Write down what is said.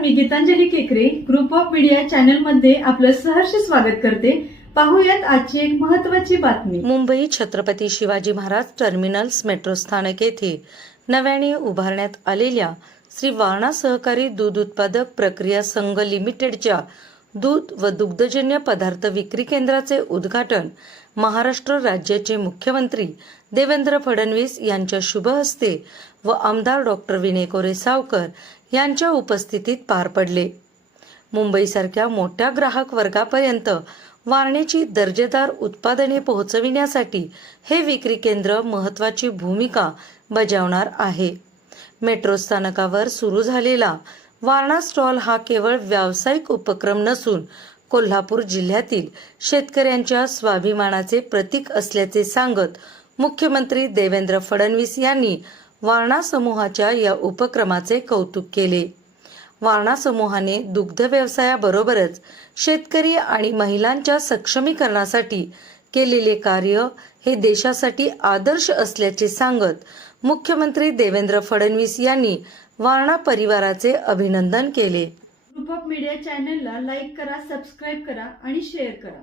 मी गीतांजली केकरे group of media channel मध्ये आपलं सहर्ष स्वागत करते। पाहूयात आजची एक महत्त्वाची बातमी। मुंबई छत्रपती शिवाजी महाराज टर्मिनल्स मेट्रो स्थानक येथे नव्याने उभारण्यात आलेल्या श्री वारणा सहकारी दूध उत्पादक प्रक्रिया संघ लिमिटेडच्या दूध व दुग्धजन्य पदार्थ विक्री केंद्राचे उद्घाटन महाराष्ट्र राज्याचे मुख्यमंत्री देवेंद्र फडणवीस यांच्या शुभ हस्ते व आमदार डॉक्टर विनय कोरे सावकर यांच्या उपस्थितीत पार पडले। मुंबईसारख्या मोठ्या ग्राहक वर्गापर्यंत वारणेची दर्जेदार उत्पादने पोहोचविण्यासाठी हे विक्री केंद्र महत्त्वाची भूमिका बजावणार आहे। मेट्रो स्थानकावर सुरू झालेला वारणा स्टॉल हा केवळ व्यावसायिक उपक्रम नसून कोल्हापूर जिल्ह्यातील शेतकऱ्यांच्या स्वाभिमानाचे प्रतीक असल्याचे सांगत मुख्यमंत्री देवेंद्र फडणवीस यांनी वारणा समूहाच्या या उपक्रमाचे कौतुक केले। वारणा समूहाने दुग्ध व्यवसायाबरोबरच शेतकरी आणि महिलांच्या सक्षमीकरणासाठी केलेले कार्य हे देशासाठी आदर्श असल्याचे सांगत मुख्यमंत्री देवेंद्र फडणवीस यांनी वारणा परिवाराचे अभिनंदन केले। ग्रुप ऑफ मीडिया चॅनलला लाईक करा, सबस्क्राईब करा आणि शेअर करा।